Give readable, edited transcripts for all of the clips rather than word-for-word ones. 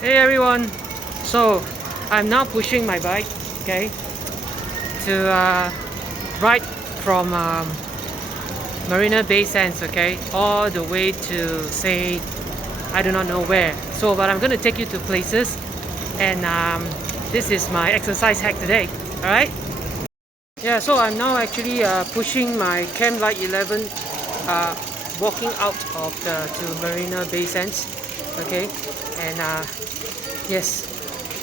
Hey everyone, so I'm now pushing my bike, okay, to ride from Marina Bay Sands, okay, all the way to say I do not know where. So, but I'm gonna take you to places, and this is my exercise hack today. All right? Yeah. So I'm now actually pushing my CAMP LITE 11, walking out of the to Marina Bay Sands, okay, and yes,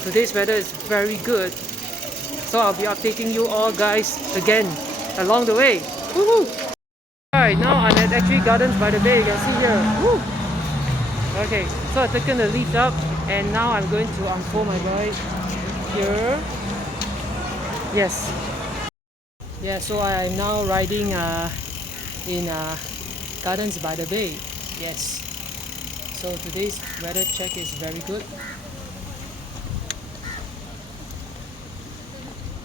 today's weather is very good, so I'll be updating you all guys again along the way. Woohoo! Alright, now I'm at actually Gardens by the Bay, you can see here. Woo! Okay, so I've taken the lift up and now I'm going to unfold my bike here. Yes. Yeah, so I'm now riding in Gardens by the Bay. Yes. So today's weather check is very good.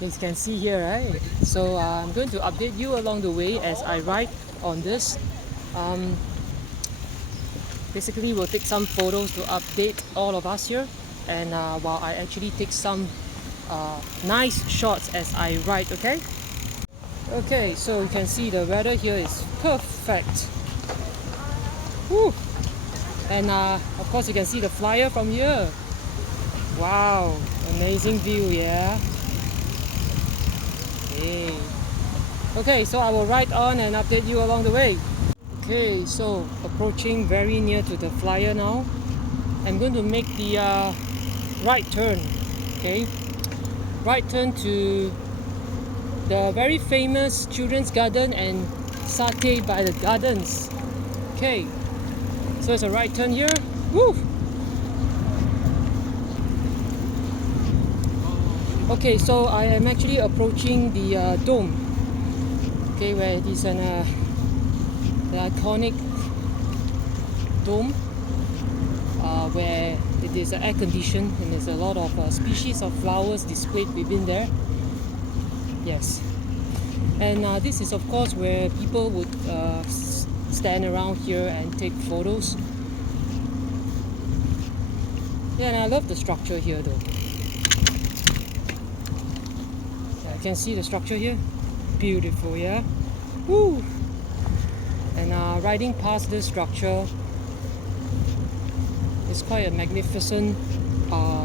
You can see here, right? So I'm going to update you along the way as I ride on this. Basically, we'll take some photos to update all of us here, and while I actually take some nice shots as I ride. Okay. Okay, so you can see the weather here is perfect. Woo! And of course, you can see the flyer from here. Wow, amazing view, yeah. Hey. Okay, so I will ride on and update you along the way. Okay, so approaching very near to the flyer now. I'm going to make the right turn. Okay, right turn to the very famous children's garden and satay by the gardens. Okay, so it's a right turn here. Woo! Okay, so I am actually approaching the dome. Okay, where it is the iconic dome, where it is air conditioned and there's a lot of species of flowers displayed within there. Yes, and this is of course where people would stand around here and take photos. Yeah, and I love the structure here though. Yeah, you can see the structure here. Beautiful, yeah. Woo! And riding past this structure is quite a magnificent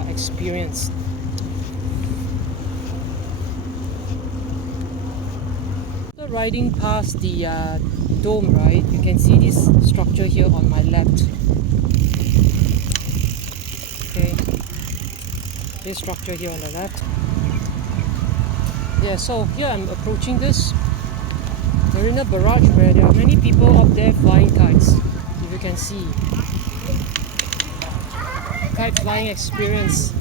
experience. After riding past the dome, right, you can see this structure here on my left. Okay, this structure here on the left. Yeah, so here I'm approaching this Marina Barrage where there are many people up there flying kites. If you can see, kite flying experience.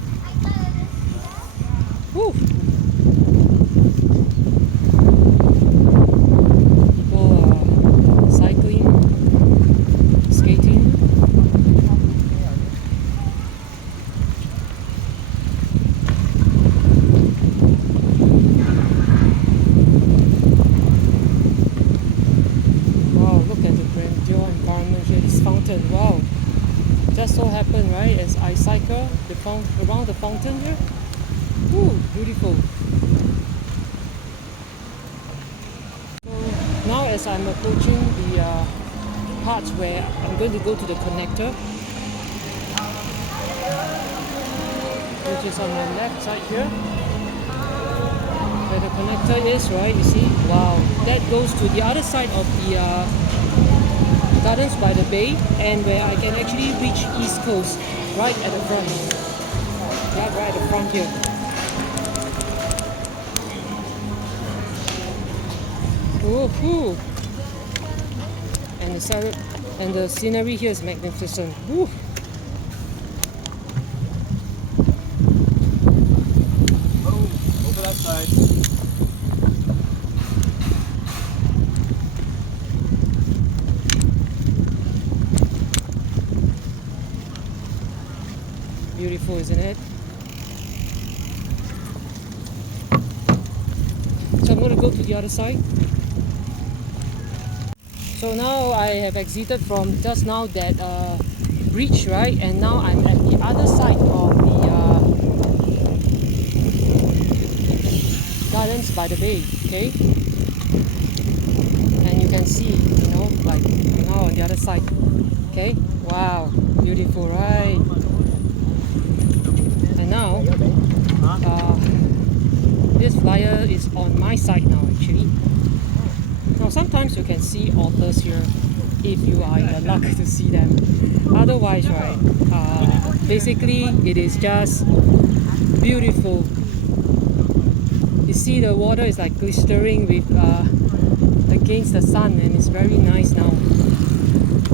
Woo! People cycling, skating. Fountain, wow, just so happened, right, as I cycle around the fountain here. Ooh, beautiful. So now as I'm approaching the parts where I'm going to go to the connector, which is on the left side here, where the connector is, right, you see, wow, that goes to the other side of the Gardens by the Bay, and where I can actually reach East Coast right at the front. Yeah, right at the front here. Woohoo! And the scenery here is magnificent. Woo! Oh, over that side. Beautiful, isn't it? So I'm going to go to the other side. So now I have exited from just now that bridge, right? And now I'm at the other side of by the bay, okay? And you can see, like now on the other side, okay? Wow, beautiful, right? And now, this flyer is on my side now actually. Now sometimes you can see otters here if you are in the luck to see them. Otherwise, right, basically it is just beautiful. You see the water is like glistering with against the sun, and it's very nice now.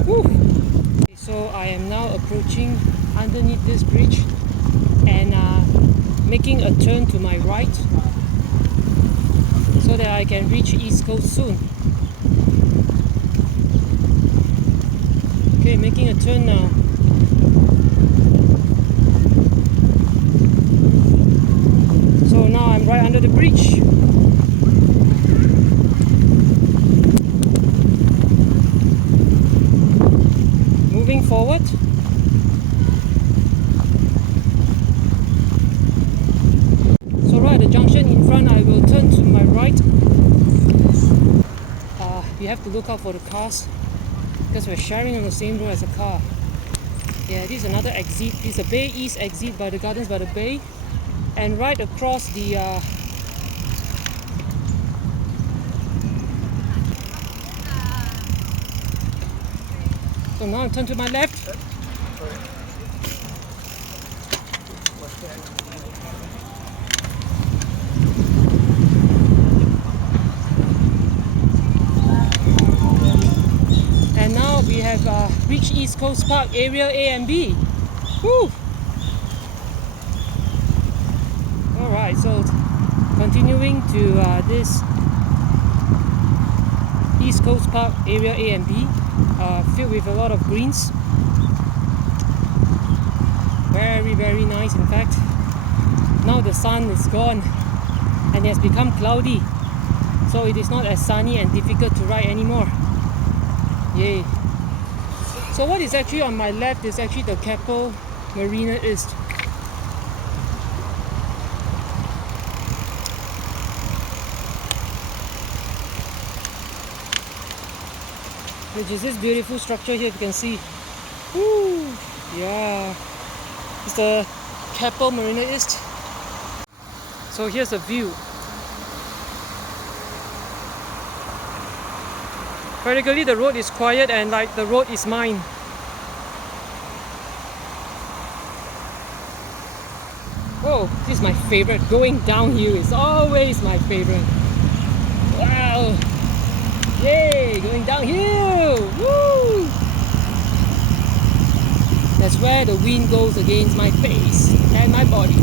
Woo! So I am now approaching underneath this bridge and making a turn to my right so that I can reach East Coast soon. Okay, making a turn now. So now I'm right under the bridge. Moving forward. So right at the junction in front, I will turn to my right. You have to look out for the cars because we're sharing on the same road as a car. Yeah, this is another exit. This is a Bay East exit by the Gardens by the Bay. And right across the so now I turn to my left. And now we have reached East Coast Park area A and B. Woo! Alright, so continuing to this East Coast Park area A and B, filled with a lot of greens. Very, very nice in fact. Now the sun is gone and it has become cloudy, so it is not as sunny and difficult to ride anymore. Yay! So what is actually on my left is actually the Keppel Marina East. Which is this beautiful structure here, if you can see. Woo! Yeah, it's the Keppel Marina East. So here's the view. Practically the road is quiet and like the road is mine. Oh, this is my favorite. Going downhill is always my favorite. Wow! Yay! Going downhill! Woo! That's where the wind goes against my face and my body.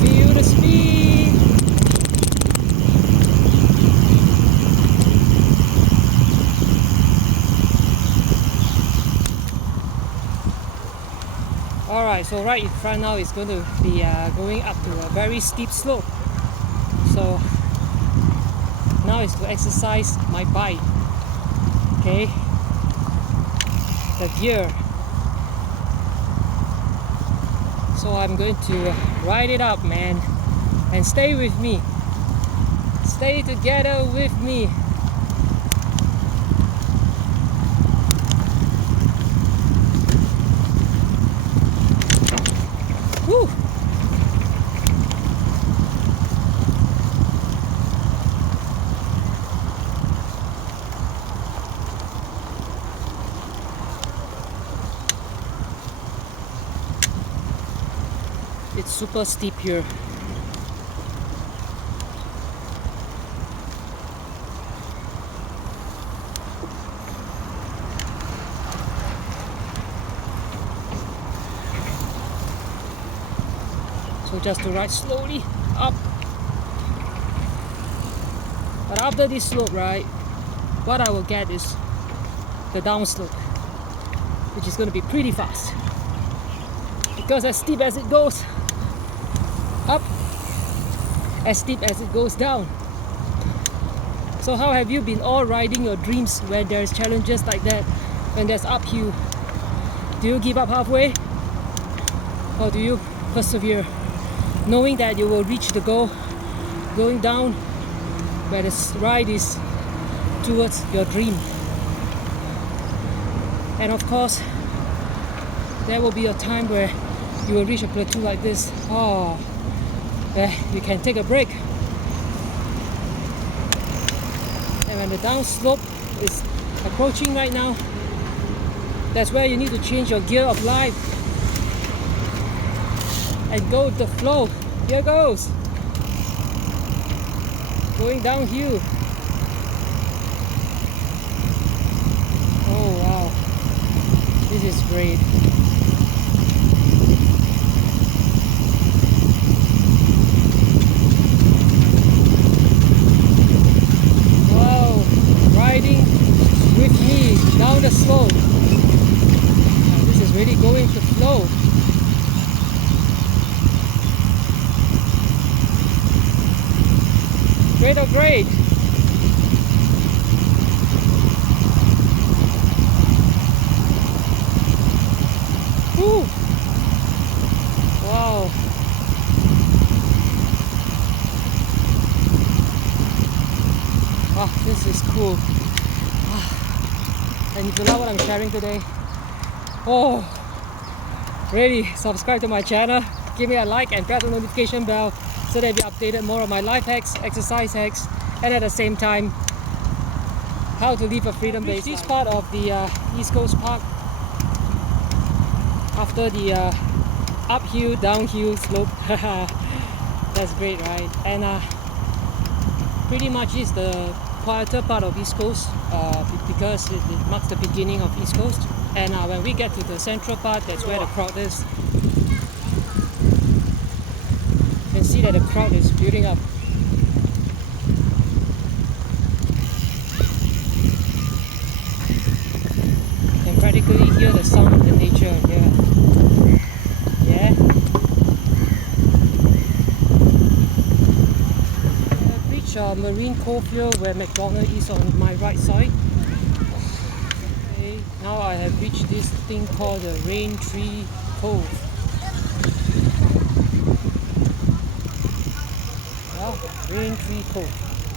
Feel the speed! Alright, so right in front now is going to be going up to a very steep slope. So now is to exercise my bike. Okay, the gear. So I'm going to ride it up, man, and stay with me. Stay together with me. Woo! It's super steep here. So just to ride slowly up. But after this slope, right, what I will get is the down slope, which is going to be pretty fast. Because as steep as it goes up, as steep as it goes down. So how have you been all riding your dreams when there's challenges like that, when there's uphill? Do you give up halfway? or do you persevere, knowing that you will reach the goal, going down where the ride is towards your dream? And of course, there will be a time where you will reach a plateau like this, where you can take a break. And when the down slope is approaching right now, that's where you need to change your gear of life and go with the flow. Here goes, going downhill. Oh wow, this is great. Wow, riding with me down the slope. This is really going with the flow. Great, oh great. Woo. Wow. Wow, this is cool. And if you love what I'm sharing today, really subscribe to my channel, give me a like and press the notification bell so that you'll be updated more on my life hacks, exercise hacks, and at the same time, how to live a freedom-based life. This part of the East Coast Park, after the uphill, downhill slope. That's great, right? And pretty much is the quieter part of East Coast because it marks the beginning of East Coast. And when we get to the central part, that's where the crowd is. You can see that the crowd is building up. You can practically hear the sound of the nature here. Yeah. I've reached Marine Cove here where McDonald's is on my right side. Okay, now I have reached this thing called the Rain Tree Cove. Rain Tree Cove.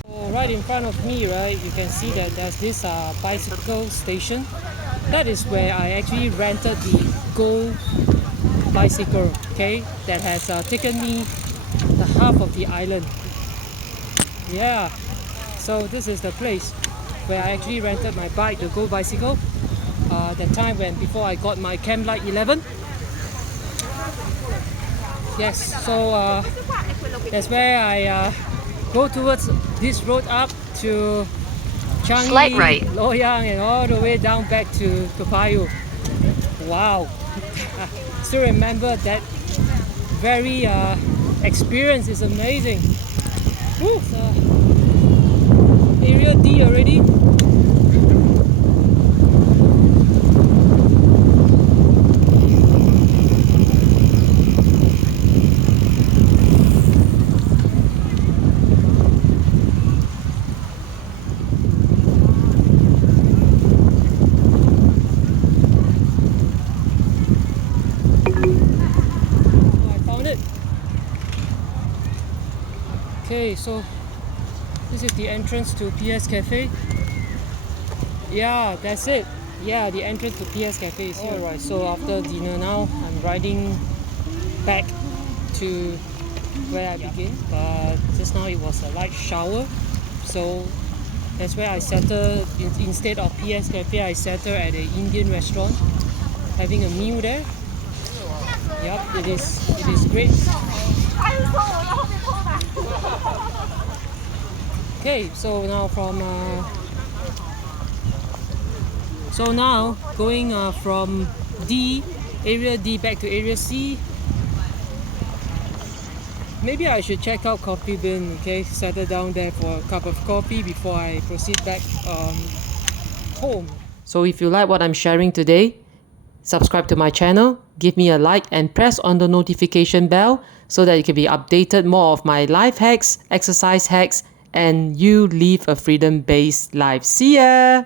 So right in front of me, right, you can see that there's this bicycle station. That is where I actually rented the Go bicycle, okay, that has taken me the half of the island. Yeah, so this is the place where I actually rented my bike, the Go bicycle, that time before I got my CAMP LITE 11. Yes, so that's where I go towards this road up to Changi, Slight right. Loyang, and all the way down back to Toa Payoh. Wow, still remember that very experience is amazing. Woo. Area D already. Okay, so this is the entrance to PS Cafe. Yeah, that's it. Yeah, the entrance to PS Cafe is here. Alright, so after dinner now, I'm riding back to where I begin. But just now it was a light shower, so that's where I settled. Instead of PS Cafe, I settled at an Indian restaurant, having a meal there. Yep, it is great. Okay, so now going from area D back to area C. Maybe I should check out Coffee Bean, okay? Settle down there for a cup of coffee before I proceed back home. So if you like what I'm sharing today, subscribe to my channel, give me a like and press on the notification bell so that you can be updated more of my life hacks, exercise hacks, and you live a freedom-based life. See ya!